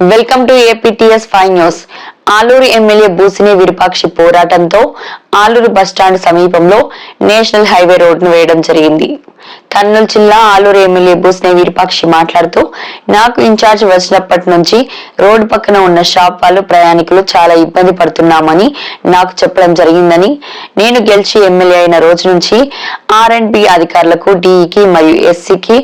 Welcome to APTS five news Aluru MLA Boosini Virupakshi పోరాటంతో Aluru bus stand సమీపంలో national highway రోడ్ను వేయడం జరిగింది. కర్నూలు జిల్లా ఆలూరు ఎమ్మెల్యే భూస్నే వీరపాక్షి మాట్లాడుతూ నాకు ఇన్ఛార్జ్ వచ్చినప్పటి నుంచి రోడ్డు పక్కన ఉన్న షాప్ వాళ్ళు ప్రయాణికులు చాలా ఇబ్బంది పడుతున్నామని నాకు చెప్పడం జరిగిందని నేను గెలిచి ఎమ్మెల్యే అయిన రోజు నుంచి ఆర్ అండ్ బి అధికారులకు డిఈకి మరియు ఎస్సీకి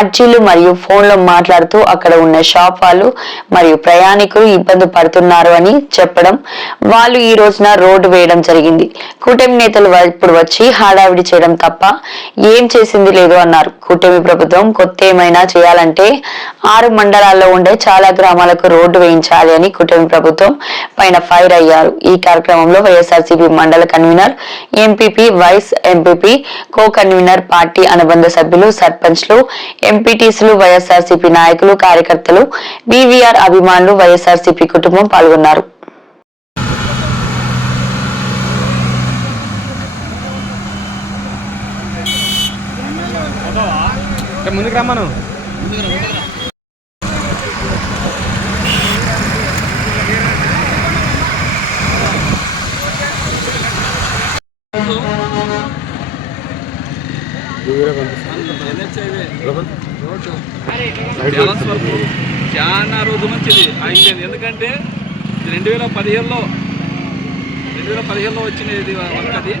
అర్జీలు మరియు ఫోన్లో మాట్లాడుతూ అక్కడ ఉన్న షాప్ వాళ్ళు మరియు ప్రయాణికులు ఇబ్బంది పడుతున్నారు అని చెప్పడం వాళ్ళు ఈ రోజున రోడ్డు వేయడం జరిగింది. కూటమి నేతలు ఇప్పుడు వచ్చి హడావిడి చేయడం తప్ప ఏం చేసింది లేదు అన్నారు. కూటమి ప్రభుత్వం కొత్త ఏమైనా చేయాలంటే ఆరు మండలాల్లో ఉండే చాలా గ్రామాలకు రోడ్డు వేయించాలి అని కూటమి ప్రభుత్వం పైన ఫైర్ అయ్యారు. ఈ కార్యక్రమంలో YSRCP mandal convener MPP vice MPP co convener party అనుబంధ సభ్యులు సర్పంచ్లు ఎంపీటీసీలు వైఎస్ఆర్సీపీ నాయకులు కార్యకర్తలు బీవీఆర్ అభిమానులు వైఎస్ఆర్సీపీ కుటుంబం పాల్గొన్నారు. ముందుకు రమ్మను బ్యాలెన్స్ వరకు చాలా రోజు నుంచి ఇది అయిపోయింది ఎందుకంటే రెండు వేల పదిహేనులో రెండు వేల పదిహేనులో వచ్చిన ఇది వర్క్ అది.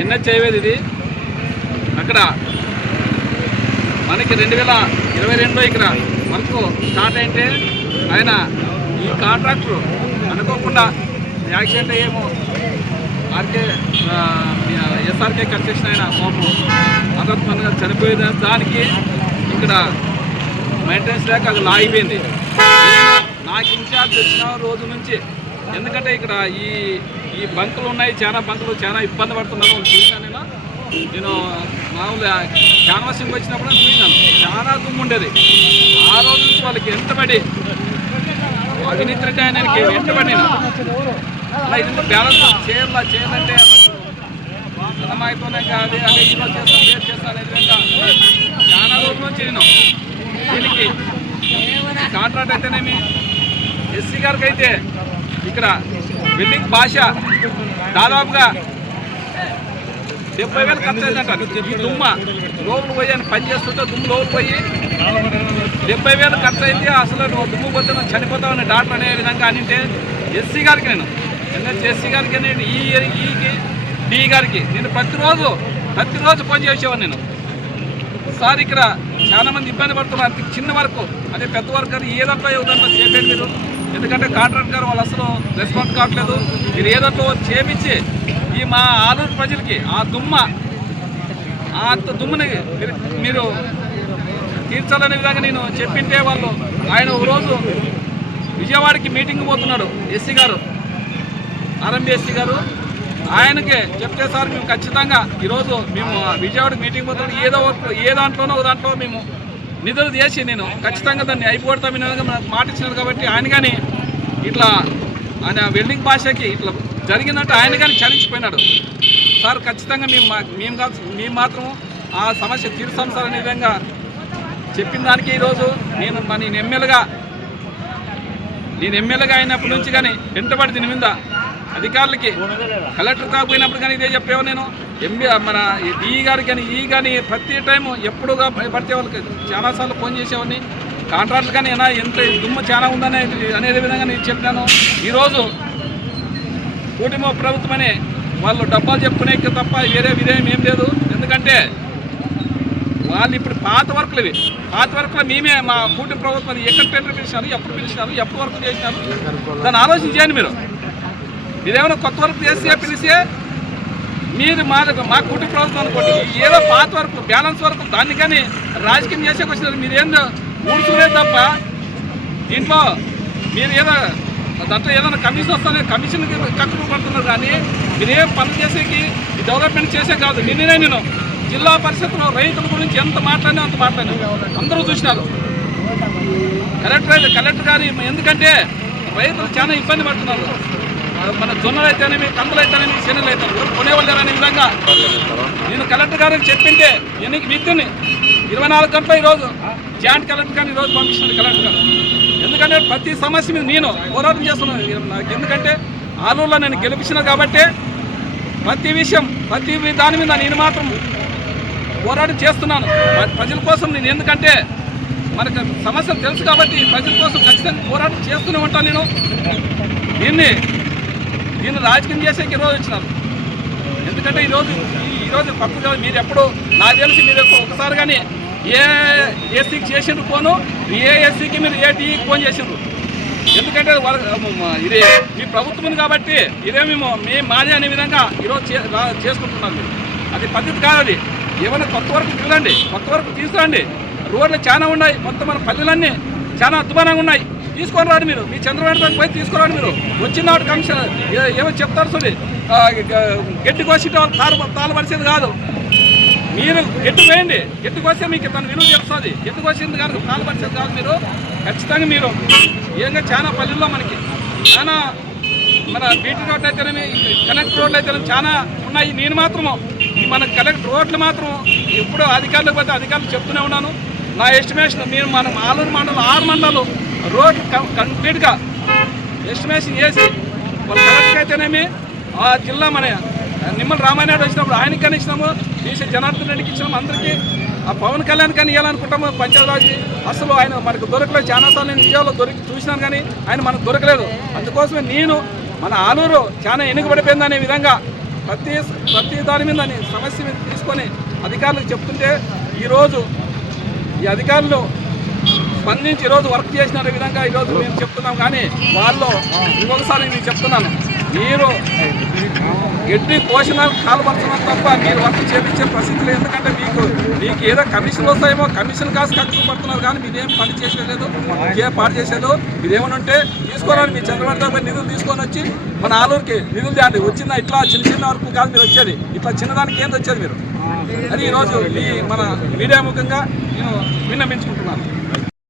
ఎన్హెచ్ అయ్యేది ఇది. అక్కడ మనకి రెండు వేల ఇరవై రెండులో ఇక్కడ వర్క్ స్టార్ట్ అయితే ఆయన ఈ కాంట్రాక్టర్ అనుకోకుండా యాక్సిడెంట్ ఏమో ఆర్కే ఎస్ఆర్కే కన్స్ట్రక్షన్ ఆయన పాపం అకస్మాత్తుగా చనిపోయిన దానికి ఇక్కడ మెయింటెనెన్స్ లేక అది లాగిపోయింది. నాకు ఇన్ఛార్జ్ వచ్చిన రోజు నుంచి ఎందుకంటే ఇక్కడ ఈ ఈ బంకులు ఉన్నాయి చాలా బంకులు చాలా ఇబ్బంది పడుతున్నారు. చూశాను నేను నేను మామూలుగా క్యాన్వాసింగ్ వచ్చినప్పుడు చూసాను చాలా దుమ్ము ఉండేది. ఆ రోజు నుంచి వాళ్ళకి ఎంతబడి అవినీతి రెడ్డి ఆయనకి ఎంత నేను అలా ఇది బ్యాలెన్స్ చేయాలా చేయాలంటే అర్థమవుతున్నాయి కాదు అదే ఈరోజు చేస్తాం రేపు చేస్తాం విధంగా చాలా రోజుల నుంచి నేను దీనికి కాంట్రాక్ట్ అయితేనేమి? ఎస్సీ గారికి అయితే ఇక్కడ బిల్డింగ్ భాష దాదాపుగా డెబ్బై వేలు ఖర్చు అయిందంట. ఈ దుమ్మ లోపల పోయి అని పని చేస్తుంటే దుమ్ము లోపల పోయి డెబ్బై వేలు ఖర్చు అయితే అసలు నువ్వు దుమ్ము పోతే నువ్వు చనిపోతావని డాక్టర్ అనే విధంగా అనింటే ఎస్సీ గారికి నేను ఎందుకంటే ఎస్సీ గారికి నేను ఈ ఈకి డి గారికి నేను ప్రతిరోజు ప్రతిరోజు ఫోన్ చేసేవాడిని నేను. సార్ ఇక్కడ చాలా మంది ఇబ్బంది పడుతున్నారు. చిన్న వరకు అదే పెద్ద వరకు అది ఏదంతా ఏదంతా చేయలేదు మీరు. ఎందుకంటే కాంట్రాక్ట్ గారు వాళ్ళు అసలు రెస్పాన్స్ కావట్లేదు. మీరు ఏదంటో చేపించి ఈ మా ఆలూరు ప్రజలకి ఆ దుమ్మ ఆ అంత దుమ్ముని మీరు మీరు తీర్చాలనే విధంగా నేను చెప్పింటే వాళ్ళు ఆయన ఒక రోజు విజయవాడకి మీటింగ్ పోతున్నాడు ఎస్సీ గారు ఆర్ఎంబిఎస్సీ గారు. ఆయనకే చెప్తే సార్ మేము ఖచ్చితంగా ఈరోజు మేము విజయవాడకి మీటింగ్ పోతున్నాడు. ఏదో ఒక ఏ దాంట్లోనో దాంట్లో మేము నిధులు చేసి నేను ఖచ్చితంగా దాన్ని అయిపోతామని నాకు మాట ఇచ్చినాడు కాబట్టి ఆయన కానీ ఇట్లా ఆయన వెల్డింగ్ భాషకి ఇట్లా జరిగిందంటే ఆయన కానీ చలించిపోయినాడు సార్ ఖచ్చితంగా మేము మేము కాదు మేము మాత్రం ఆ సమస్య తీరుస్తాం సార్ అనే విధంగా చెప్పిన దానికి ఈరోజు నేను మా నేను ఎమ్మెల్యేగా నేను ఎమ్మెల్యేగా అయినప్పటి నుంచి కానీ వెంటబడి దీని మీద అధికారులకి కలెక్టర్ కాకపోయినప్పుడు కానీ ఇదే చెప్పేవా నేను. ఎంబీ మన ఈ గారు కానీ ఈ కానీ ప్రతి టైం ఎప్పుడుగా పడితే వాళ్ళకి చాలాసార్లు ఫోన్ చేసేవాడిని. కాంట్రాక్ట్లు కానీ ఎంత దుమ్ము చాలా ఉందనే అనే విధంగా నేను చెప్పినాను. ఈరోజు కూటమి ప్రభుత్వమని వాళ్ళు డబ్బాలు చెప్పుకునే తప్ప వేరే విధేయం ఏం లేదు. ఎందుకంటే వాళ్ళు ఇప్పుడు పాత వర్కులు ఇవి. పాత వర్కులు మేమే మా కూటమి ప్రభుత్వం ఎక్కడ టెండర్ పిలిచినారు ఎప్పుడు పిలిచినారు ఎప్పుడు వర్క్ చేసినారు? దాన్ని ఆలోచన చేయండి మీరు. మీరేమైనా కొత్త వర్క్ చేస్తే పిలిస్తే మీరు మా మా కుటుంబ ప్రభుత్వం అనుకోండి ఏదో పాత వరకు బ్యాలెన్స్ వరకు దాన్ని కానీ రాజకీయం చేసేకి వచ్చినారు మీరు ఊడ్చుకునే తప్ప దీంట్లో మీరు ఏదో దాంట్లో ఏదైనా కమిషన్ వస్తానే కమిషన్కి కక్కులు పడుతున్నారు కానీ మీరు ఏం పనులు చేసేకి డెవలప్మెంట్ చేసే కాదు. నిన్ననే నేను జిల్లా పరిషత్లో రైతుల గురించి ఎంత మాట్లాడినా అంత మాట్లాడినా. అందరూ చూసినారు. కలెక్టర్ కలెక్టర్ గారి ఎందుకంటే రైతులు చాలా ఇబ్బంది పడుతున్నారు. మన జొన్నలు అయితేనేమి కందులు అయితేనేమి శనలు అయితే కొనేవాళ్ళు అనే విధంగా నేను కలెక్టర్ గారికి చెప్పింటే ఎన్ని విద్యుని ఇరవై నాలుగు గంటల ఈరోజు జాయింట్ కలెక్టర్ గారిని ఈరోజు పంపించినారు కలెక్టర్ గారు. ఎందుకంటే ప్రతి సమస్య మీద నేను పోరాటం చేస్తున్నాను. నాకు ఎందుకంటే ఆలూరులో నేను గెలిపించిన కాబట్టి ప్రతి విషయం ప్రతి దాని మీద నేను మాత్రం పోరాటం చేస్తున్నాను. ప్రజల కోసం నేను ఎందుకంటే మనకు సమస్యలు తెలుసు కాబట్టి ప్రజల కోసం ఖచ్చితంగా పోరాటం చేస్తూనే ఉంటాను నేను. దీన్ని దీన్ని రాజకీయం చేసేకి ఈరోజు వచ్చినాను. ఎందుకంటే ఈరోజు ఈరోజు కొత్తగా మీరు ఎప్పుడు నాకు తెలిసి మీరు ఒకసారి కానీ ఏ ఎస్సీకి చేసిండ్రు ఫోను? ఏ ఎస్సీకి మీరు ఏ టీకి ఫోన్ చేసిండ్రు? ఎందుకంటే వాళ్ళ ఇది మీ ప్రభుత్వం ఉంది కాబట్టి ఇదే మేము మేము మాది అనే విధంగా ఈరోజు చే చేసుకుంటున్నాం మీరు అది పద్ధతి కాదు అది. ఏమైనా కొత్త వరకు తిరగండి కొత్త వరకు తీసుకురండి రోడ్లు చాలా ఉన్నాయి మొత్తం మన పల్లెలన్నీ చాలా అద్భుతంగా ఉన్నాయి. తీసుకొని రాడు మీరు. మీ చంద్రబాబు నాయుడు పోయి తీసుకురాడు మీరు. వచ్చిన నాడు కమిషన్ ఏ- ఏమో చెప్తారు చూడండి గ- గడ్డి కోసి తాళ తాలు పరిచేది కాదు. మీరు ఎట్టు వేయండి ఎట్టు మీకు తన విలువ చెప్తుంది ఎట్టు కోసింది కాదు కాలుపరిచేది కాదు మీరు. ఖచ్చితంగా మీరు. ఏంగా చాలా పల్లెల్లో మనకి చాలా మన బీటీ రోడ్లు అయితేనేమి కనెక్ట్ రోడ్లు అయితేనే చాలా ఉన్నాయి. నేను మాత్రము ఈ మన కలెక్ట్ రోడ్లు మాత్రం ఎప్పుడు అధికారులకు పోతే అధికారులు చెప్తూనే ఉన్నాను. నా ఎస్టిమేషన్ నేను మనం ఆలూరు మండలం ఆరు మండలాలు రోడ్లు కంప్లీట్గా ఎస్టిమేషన్ చేసి వాళ్ళు కరెక్ట్గా అయితేనేమి ఆ జిల్లా మన నిమ్మల రామానాయుడు వచ్చినప్పుడు ఆయనకి కానీ ఇచ్చినాము బీసీ జనార్దన్ రెడ్డికి ఇచ్చినాము అందరికీ ఆ పవన్ కళ్యాణ్ కానీ ఇవ్వాలనుకుంటాము పంచాయతీరాజ్. అసలు ఆయన మనకు దొరకలేదు. చాలా సార్లు నేను విజయాల్లో దొరికి చూసినాను కానీ ఆయన మనకు దొరకలేదు. అందుకోసమే నేను మన ఆలూరు చాలా వెనుకబడిపోయింది అనే విధంగా ప్రతి ప్రతి దాని మీద సమస్య మీద తీసుకొని అధికారులకు చెప్తుంటే ఈరోజు ఈ అధికారులు స్పందించి ఈరోజు వర్క్ చేసిన విధంగా ఈరోజు మేము చెప్తున్నాం కానీ వాళ్ళు ఇంకొకసారి నేను చెప్తున్నాను. మీరు గడ్డి పోషణ కాలపరచడం తప్ప మీరు వర్క్ చేపించే పరిస్థితి లేదు. ఎందుకంటే మీకు మీకు ఏదో కమిషన్ వస్తాయేమో కమిషన్ కాసి ఖర్చు పడుతున్నారు కానీ మీరేం పని చేసేలేదు ఏ పాటు చేసేదో మీరేమైనా ఉంటే మీ చంద్రబాబు నాయుడు నిధులు తీసుకొని వచ్చి మన ఆలూరుకి నిధులు తేండి. వచ్చిన ఇట్లా చిన్న చిన్న వరకు కాదు మీరు వచ్చేది. ఇట్లా చిన్నదానికి ఏంది వచ్చేది మీరు? అది ఈరోజు ఈ మన మీడియా ముఖంగా నేను విన్నమించుకుంటున్నాను